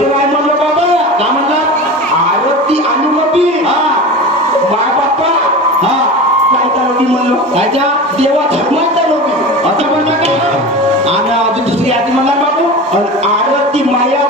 ते काय म्हणलं बाबा? काय म्हणला? आरती अनुमती हा माय बाप्पा हा काय चालवली म्हणलो? कायच्या देवा धर्मात चालवली. असं म्हणलं का? आणि अजून दुसरी आधी म्हणला बाबू आणि आरती माया